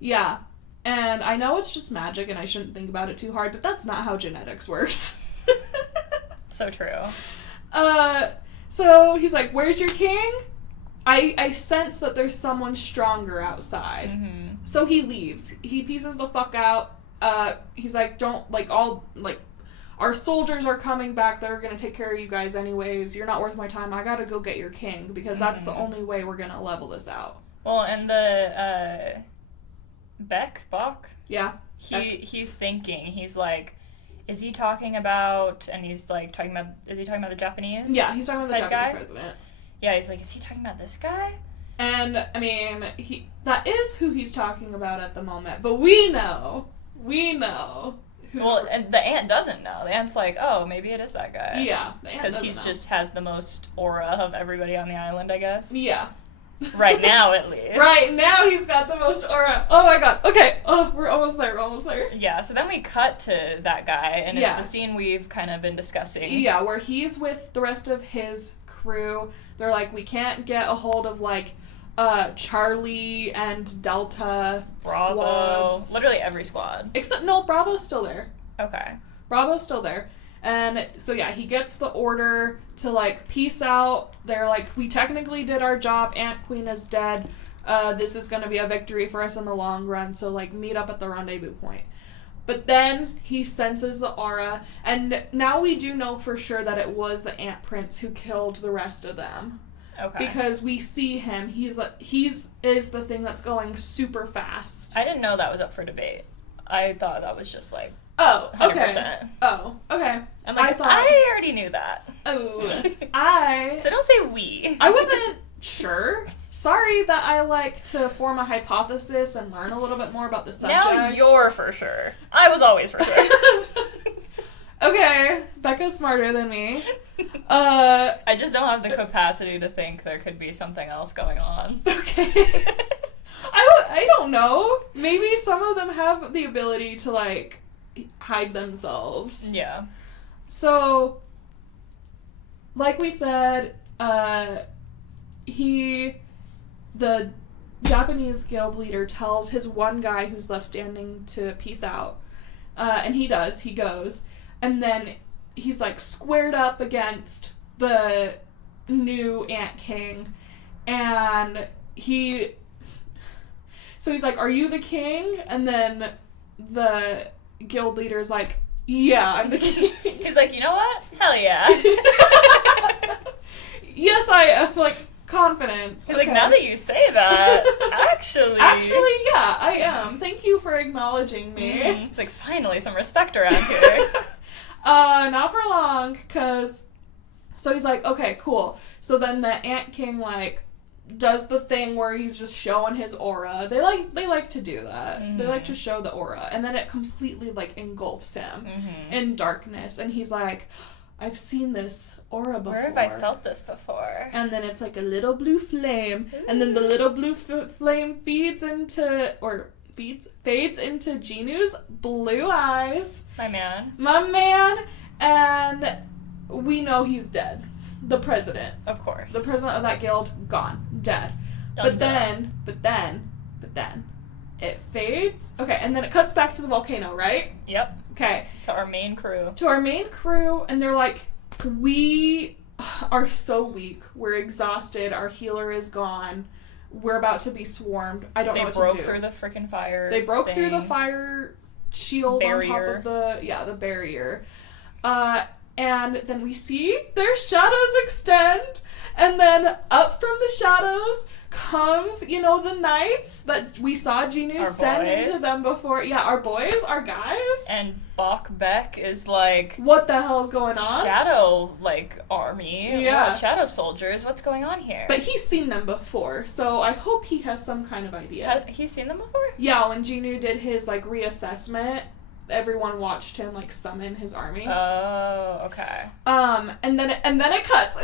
Yeah. And I know it's just magic and I shouldn't think about it too hard, but that's not how genetics works. So true. So he's like, where's your king? I sense that there's someone stronger outside. Mm-hmm. So he leaves. He pieces the fuck out. He's like, our soldiers are coming back. They're going to take care of you guys anyways. You're not worth my time. I got to go get your king because that's the only way we're going to level this out. Well, and the Bach? Yeah. He's thinking. He's like, is he talking about, and he's like is he talking about the Japanese? Yeah, he's talking about the Japanese president. Yeah, he's like, is he talking about this guy? And, I mean, that is who he's talking about at the moment. But we know. Well, and the ant doesn't know. The ant's like, oh, maybe it is that guy. Yeah, the ant doesn't know. Because he just has the most aura of everybody on the island, I guess. Yeah. Right now, at least. Right now, he's got the most aura. Oh my god. Okay. Oh, we're almost there. Yeah, so then we cut to that guy, and it's the scene we've kind of been discussing. Yeah, where he's with the rest of his crew. They're like, we can't get a hold of, like, Charlie and Delta Bravo. squads. Literally every squad. Except, no, Bravo's still there. Okay. Bravo's still there. And so, yeah, he gets the order to, like, peace out. They're like, we technically did our job. Ant Queen is dead. This is going to be a victory for us in the long run. So, like, meet up at the rendezvous point. But then he senses the aura. And now we do know for sure that it was the Ant Prince who killed the rest of them. Okay. Because we see him. He's the thing that's going super fast. I didn't know that was up for debate. I thought that was just, like... Oh, okay. 100%. Oh, okay. I'm like, I already knew that. Oh, So don't say we. I wasn't sure. Sorry that I like to form a hypothesis and learn a little bit more about the subject. Now you're for sure. I was always for sure. Okay, Becca's smarter than me. I just don't have the capacity to think there could be something else going on. Okay. I don't know. Maybe some of them have the ability to, like, hide themselves. Yeah. So, like we said, the Japanese guild leader tells his one guy who's left standing to peace out. And he does. He goes. And then he's, like, squared up against the new Ant King. And so he's like, are you the king? And then the guild leader's like, yeah, I'm the king. He's like, you know what? Hell yeah. Yes, I am, like, confident. He's like, now that you say that, actually, yeah, I am. Thank you for acknowledging me. It's like, finally, some respect around here. Not for long, so he's like, okay, cool. So then the Ant King, like, does the thing where he's just showing his aura. They like to do that. Mm-hmm. They like to show the aura. And then it completely, like, engulfs him in darkness. And he's like, I've seen this aura before. Where have I felt this before? And then it's like a little blue flame. Ooh. And then the little blue flame fades into Jin-woo's blue eyes. My man. And we know he's dead. The president. Of course. The president of that guild, gone. Dead. But then, it fades. Okay, and then it cuts back to the volcano, right? Yep. Okay. To our main crew. And they're like, we are so weak. We're exhausted. Our healer is gone. We're about to be swarmed. I don't know what to do. They broke through the freaking fire. They broke through the fire shield barrier. On top of the barrier. And then we see their shadows extend, and then up from the shadows comes, the knights that we saw Jin-woo send into them before. Yeah, our boys, our guys. And Beck is like, what the hell is going on? Shadow, army. Yeah. Shadow soldiers. What's going on here? But he's seen them before, so I hope he has some kind of idea. He's seen them before? Yeah, when Jin-woo did his, reassessment, everyone watched him, summon his army. Oh, okay. And then it cuts.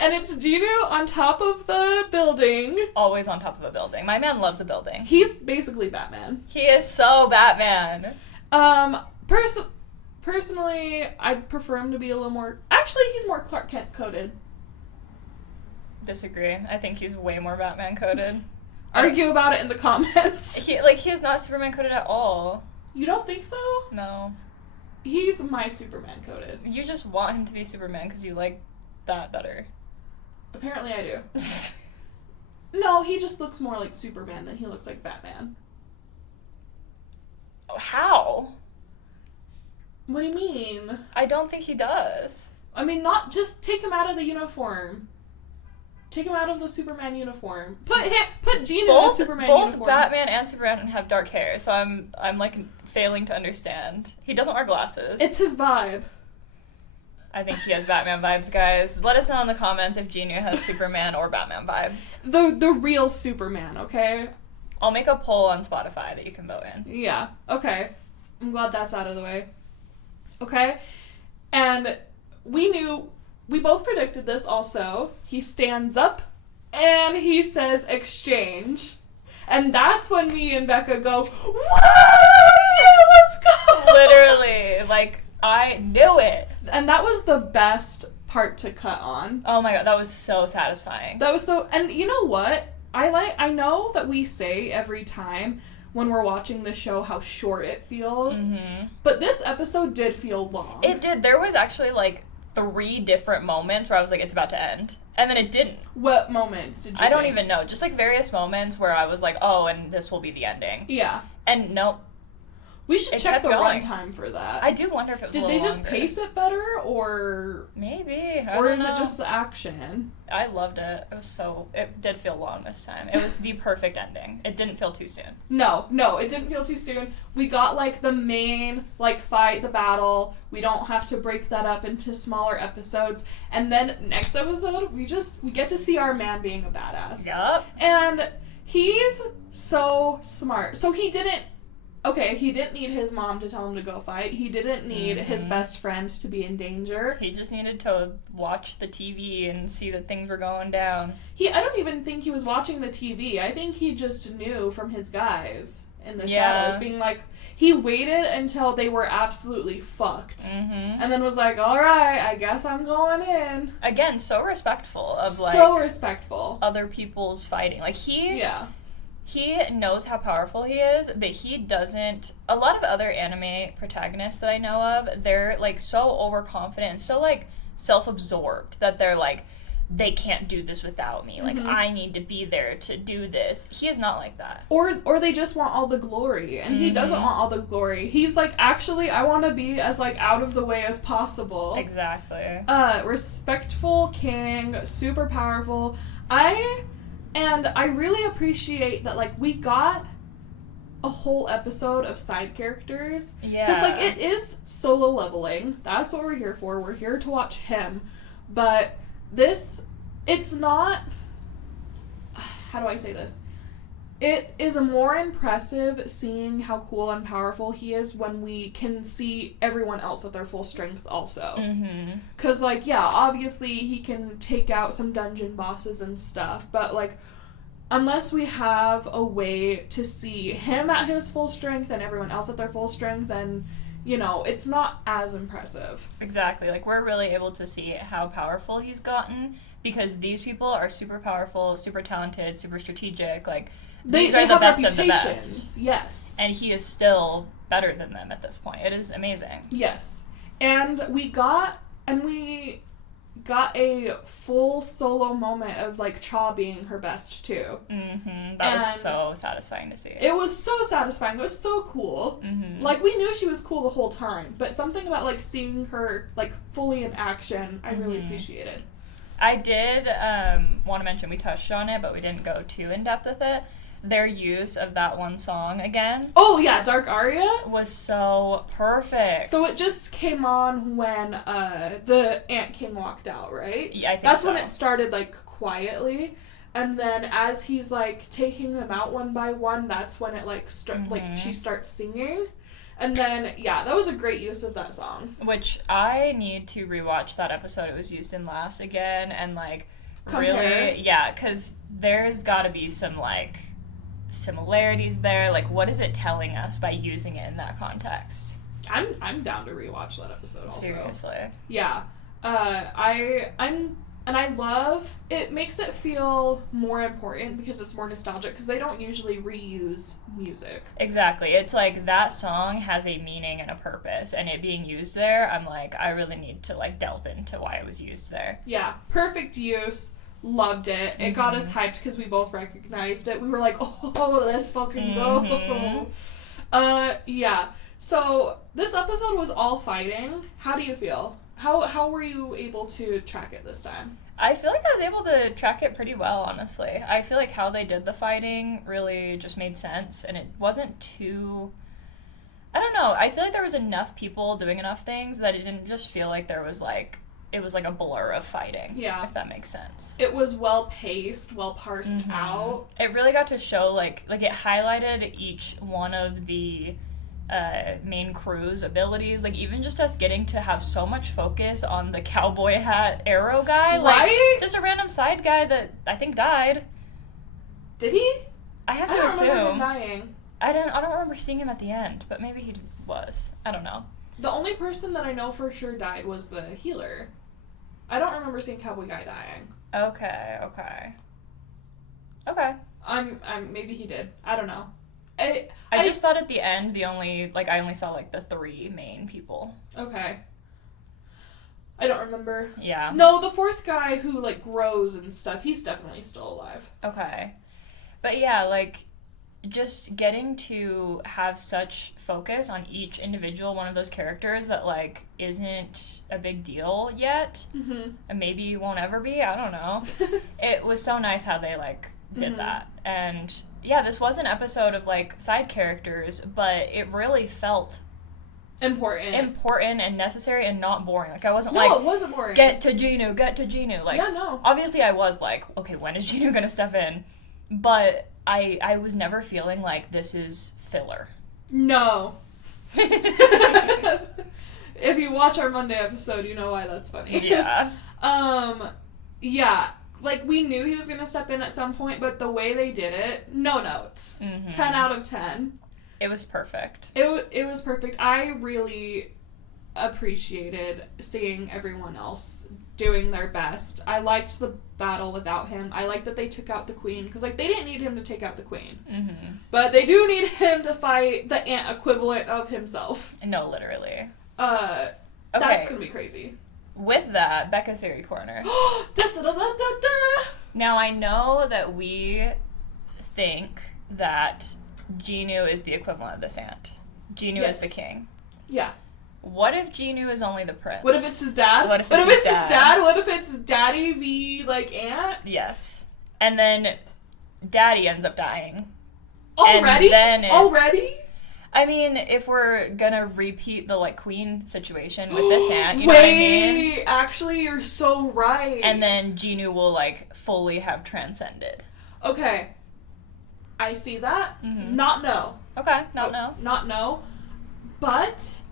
And it's Jin-woo on top of the building. Always on top of a building. My man loves a building. He's basically Batman. He is so Batman. Personally, I'd prefer him to be a little more... Actually, he's more Clark Kent coded. Disagree. I think he's way more Batman coded. Argue about it in the comments. He is not Superman coded at all. You don't think so? No. He's my Superman coded. You just want him to be Superman because you like that better. Apparently I do. No, he just looks more like Superman than he looks like Batman. How? What do you mean? I don't think he does. I mean, not just take him out of the uniform. Take him out of the Superman uniform. Put Jin-woo in the Superman uniform. Both Batman and Superman have dark hair, so I'm failing to understand. He doesn't wear glasses. It's his vibe. I think he has Batman vibes, guys. Let us know in the comments if Jin-woo has Superman or Batman vibes. The real Superman, okay? I'll make a poll on Spotify that you can vote in. Yeah, okay. I'm glad that's out of the way. Okay? And we both predicted this also. He stands up And he says exchange. And that's when me and Becca go, whoa, yeah, let's go! Literally, like, I knew it. And that was the best part to cut on. Oh my god, that was so satisfying. That was so, and you know what? I know that we say every time when we're watching the show how short it feels, but this episode did feel long. It did. There was actually, like, 3 different moments where I was like, it's about to end. And then it didn't. What moments did you I don't even know. Just, like, various moments where I was like, oh, and this will be the ending. Yeah. And no. We should check the runtime for that. I do wonder if it was a little longer. Did they just longer. pace it better, or... Maybe. Or is it just the action? I loved it. It did feel long this time. It was the perfect ending. It didn't feel too soon. No, it didn't feel too soon. We got, like, the main, like, fight, the battle. We don't have to break that up into smaller episodes. And then next episode, we get to see our man being a badass. Yup. And he's so smart. So he didn't need his mom to tell him to go fight. He didn't need his best friend to be in danger. He just needed to watch the TV and see that things were going down. I don't even think he was watching the TV. I think he just knew from his guys in the shadows, being like, he waited until they were absolutely fucked. And then was like, alright, I guess I'm going in. Again, so respectful of, like... So respectful. Other people's fighting. Like, he knows how powerful he is, but he doesn't... A lot of other anime protagonists that I know of, they're, like, so overconfident, so, like, self-absorbed that they're, like, they can't do this without me. Like, I need to be there to do this. He is not like that. Or they just want all the glory, and he doesn't want all the glory. He's like, actually, I want to be as, like, out of the way as possible. Exactly. Respectful king, super powerful. I really appreciate that, like, we got a whole episode of side characters. Yeah. Because, like, it is solo leveling. That's what we're here for. We're here to watch him. But it's not... How do I say this? It is more impressive seeing how cool and powerful he is when we can see everyone else at their full strength also. Because, like, yeah, obviously he can take out some dungeon bosses and stuff, but, like, unless we have a way to see him at his full strength and everyone else at their full strength, then, you know, it's not as impressive. Exactly. Like, we're really able to see how powerful he's gotten because these people are super powerful, super talented, super strategic, like... These are the best of the best. Yes. And he is still better than them at this point. It is amazing. Yes. And we got a full solo moment of, like, Cha being her best, too. That was so satisfying to see. It was so satisfying. It was so cool. Like, we knew she was cool the whole time, but something about, like, seeing her, like, fully in action, I really appreciated. I did want to mention, we touched on it, but we didn't go too in-depth with it. Their use of that one song again. Oh, yeah, Dark Aria? Was so perfect. So it just came on when the Ant King walked out, right? Yeah, I think That's so. when it started, like, quietly. And then as he's, like, taking them out one by one, that's when it, like, she starts singing. And then, yeah, that was a great use of that song. Which I need to rewatch that episode it was used in last again and, like, compare. Really, yeah, because there's got to be some, like, similarities there. Like, what is it telling us by using it in that context? I'm down to rewatch that episode also. Seriously. Yeah. I love it. Makes it feel more important because it's more nostalgic because they don't usually reuse music. Exactly. It's like that song has a meaning and a purpose, and it being used there, I'm like, I really need to, like, delve into why it was used there. Yeah. Perfect use. Loved it. It got us hyped because we both recognized it. We were like, oh, let's fucking go. Yeah. So this episode was all fighting. How do you feel? How were you able to track it this time? I feel like I was able to track it pretty well, honestly. I feel like how they did the fighting really just made sense, and it wasn't too... I don't know. I feel like there was enough people doing enough things that it didn't just feel like there was, like... It was like a blur of fighting, if that makes sense. It was well-paced, well-parsed out. It really got to show, like it highlighted each one of the main crew's abilities. Like, even just us getting to have so much focus on the cowboy hat arrow guy. Like, right? just a random side guy that I think died. Did he? I have to I don't assume. remember him dying. I don't remember seeing him at the end, but maybe he was. I don't know. The only person that I know for sure died was the healer. I don't remember seeing Cowboy Guy dying. Okay. Maybe he did. I don't know. I just thought at the end, I only saw, like, the 3 main people. Okay. I don't remember. Yeah. No, the 4th guy who, like, grows and stuff, he's definitely still alive. Okay. But yeah, like, just getting to have such focus on each individual one of those characters that, like, isn't a big deal yet, and maybe won't ever be, I don't know. It was so nice how they, like, did that. And yeah, this was an episode of, like, side characters, but it really felt important and necessary and not boring. Like, I wasn't no, it wasn't boring. Get to Jinu. Like, yeah, no. Obviously I was like, okay, when is Jinu gonna step in? But I was never feeling like this is filler. No. If you watch our Monday episode, you know why that's funny. Yeah. Yeah. Like, we knew he was going to step in at some point, but the way they did it, no notes. 10 out of 10. It was perfect. It was perfect. I really appreciated seeing everyone else doing their best. I liked the battle without him. I liked that they took out the queen, because, like, they didn't need him to take out the queen. But they do need him to fight the ant equivalent of himself. No, literally. Okay. That's going to be crazy. With that, Becca Theory Corner. Now, I know that we think that Jinu is the equivalent of this ant. Jinu is the king. Yeah. What if Jinu is only the prince? What if it's his dad? What if it's his dad? What if it's Daddy v, like, Aunt? Yes. And then Daddy ends up dying. Already? And then Already? I mean, if we're gonna repeat the, like, queen situation with this aunt, you know what I mean? Wait, actually, you're so right. And then Jinu will, like, fully have transcended. Okay. I see that. Not no. Okay, not no. Not no. But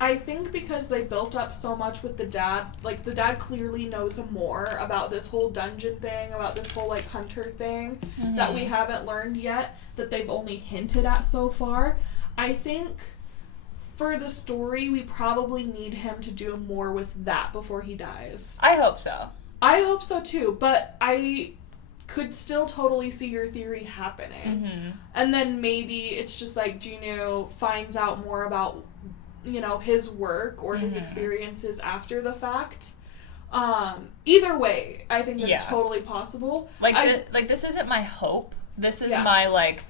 I think because they built up so much with the dad, like, the dad clearly knows more about this whole dungeon thing, about this whole, like, hunter thing that we haven't learned yet, that they've only hinted at so far. I think for the story, we probably need him to do more with that before he dies. I hope so. I hope so too, but I could still totally see your theory happening. And then maybe it's just like Jinu finds out more about, you know, his work or his experiences after the fact. Either way, I think that's totally possible. Like, this isn't my hope. This is my, like,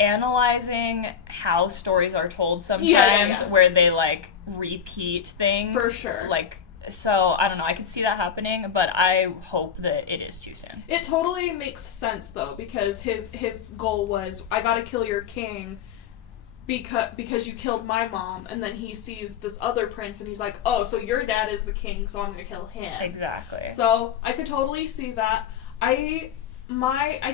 analyzing how stories are told sometimes where they, like, repeat things. For sure. Like, so, I don't know, I could see that happening, but I hope that it is too soon. It totally makes sense, though, because his goal was, I gotta kill your king because you killed my mom, and then he sees this other prince, and he's like, oh, so your dad is the king, so I'm gonna kill him. Exactly. So, I could totally see that. I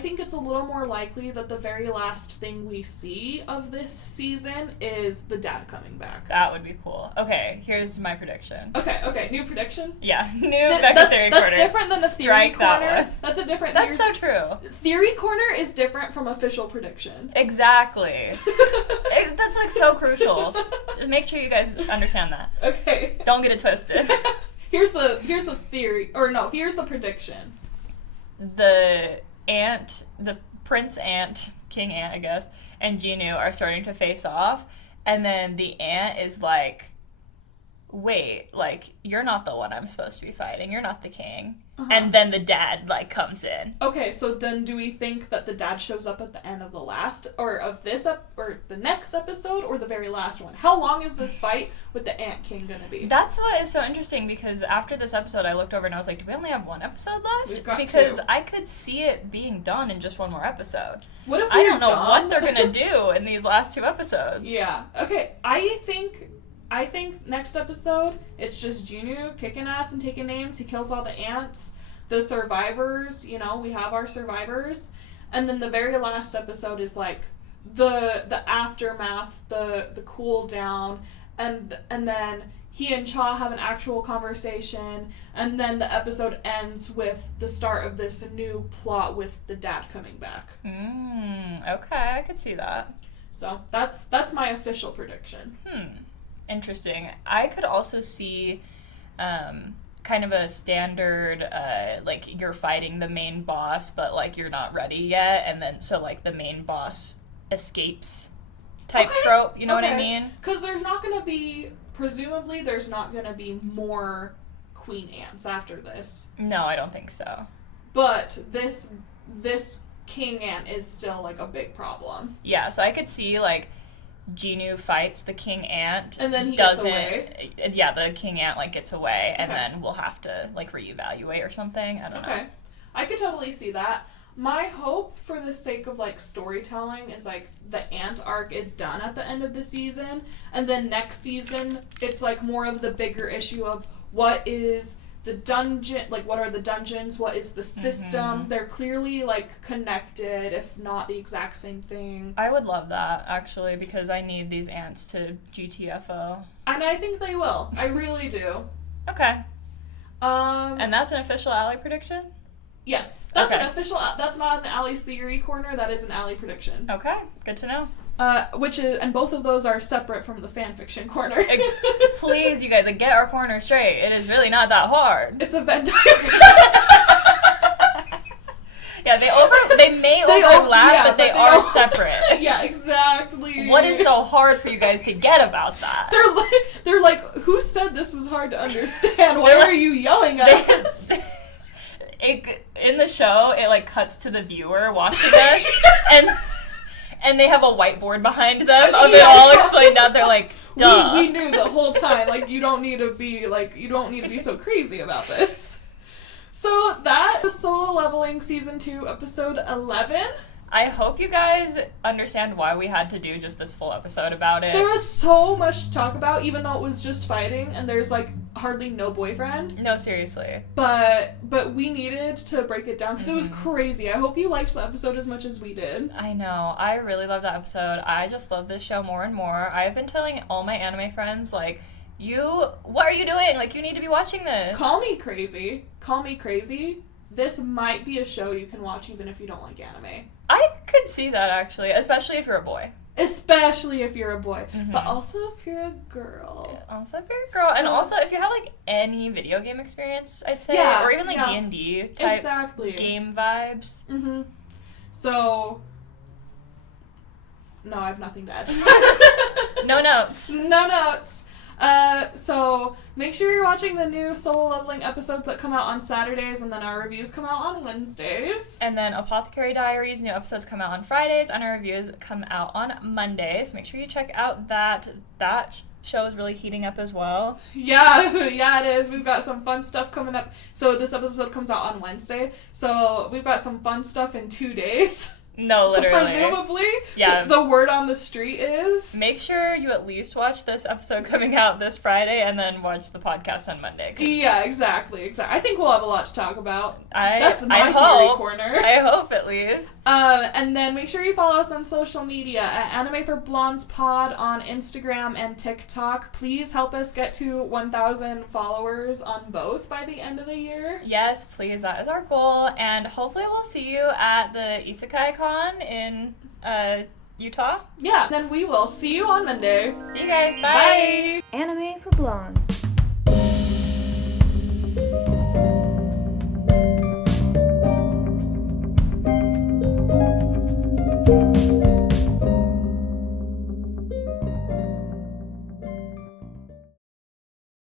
think it's a little more likely that the very last thing we see of this season is the dad coming back. That would be cool. Okay, here's my prediction. Okay, new prediction? Yeah, new Becca Theory Corner. That's different than the Theory Corner. That's a different... That's so true. Theory Corner is different from official prediction. Exactly. That's, like, so crucial. Make sure you guys understand that. Okay. Don't get it twisted. Here's the theory, or no, here's the prediction. The prince ant, king ant, I guess, and Jinu are starting to face off, and then the ant is like, wait, like, you're not the one I'm supposed to be fighting, you're not the king. And then the dad, like, comes in. Okay, so then do we think that the dad shows up at the end of the last, or of this, or the next episode, or the very last one? How long is this fight with the Ant King gonna be? That's what is so interesting, because after this episode, I looked over and I was like, do we only have one episode left? We've got because two. I could see it being done in just one more episode. What if I don't know what they're gonna do in these last 2 episodes. Yeah. Okay, I think next episode, it's just Jinu kicking ass and taking names. He kills all the ants. The survivors, you know, we have our survivors. And then the very last episode is like the aftermath, the cool down, and then he and Cha have an actual conversation, and then the episode ends with the start of this new plot with the dad coming back. Okay, I could see that. So that's my official prediction. Interesting. I could also see kind of a standard, like, you're fighting the main boss, but, like, you're not ready yet, and then, so, like, the main boss escapes type trope, you know what I mean? Because presumably there's not going to be more queen ants after this. No, I don't think so. But this king ant is still, like, a big problem. Yeah, so I could see, like, Jin-woo fights the king ant. And then he gets away. Yeah, the king ant, like, gets away, and then we'll have to, like, reevaluate or something. I don't know. I could totally see that. My hope, for the sake of, like, storytelling, is, like, the ant arc is done at the end of the season, and then next season, it's, like, more of the bigger issue of what is the dungeon, like, what are the dungeons, what is the system. They're clearly, like, connected, if not the exact same thing. I would love that, actually, because I need these ants to GTFO. And I think they will. I really do. Okay. And that's an official Allie prediction? Yes. That's an official, that's not an Allie's Theory Corner, that is an Allie prediction. Okay, good to know. And both of those are separate from the Fanfiction Corner. Please, you guys, like, get our corner straight. It is really not that hard. It's a Venn diagram. Yeah, they may overlap, but they are separate. Yeah, exactly. What is so hard for you guys to get about that? They're like, who said this was hard to understand? Why are you yelling at us? In the show, it, like, cuts to the viewer watching us, and they have a whiteboard behind them of it all explained out. They're like, duh. We knew the whole time, like, you don't need to be so crazy about this. So that was Solo Leveling Season 2, Episode 11. I hope you guys understand why we had to do just this full episode about it. There was so much to talk about, even though it was just fighting, and there's, like, hardly no boyfriend. No, seriously. But we needed to break it down, because it was crazy. I hope you liked the episode as much as we did. I know. I really love that episode. I just love this show more and more. I've been telling all my anime friends, like, what are you doing? Like, you need to be watching this. Call me crazy. This might be a show you can watch even if you don't like anime. I could see that, actually, especially if you're a boy. But also if you're a girl. Yeah, also if you're a girl. And also if you have, like, any video game experience, I'd say. Yeah, or even, like, D&D type game vibes. So, no, I have nothing to add. No notes. No notes. So make sure you're watching the new Solo Leveling episodes that come out on Saturdays, and then our reviews come out on Wednesdays. And then Apothecary Diaries, new episodes come out on Fridays, and our reviews come out on Mondays. Make sure you check out that show is really heating up as well. Yeah, it is. We've got some fun stuff coming up. So this episode comes out on Wednesday, so we've got some fun stuff in 2 days. No, literally. So presumably, the word on the street is... Make sure you at least watch this episode coming out this Friday and then watch the podcast on Monday. Yeah, exactly. I think we'll have a lot to talk about. That's my theory corner. I hope, at least. And then make sure you follow us on social media at Anime for Blondes Pod on Instagram and TikTok. Please help us get to 1,000 followers on both by the end of the year. Yes, please. That is our goal. And hopefully we'll see you at the Isekai Con in Utah. Yeah, then we will see you on Monday. See you guys. Bye. Anime for Blondes.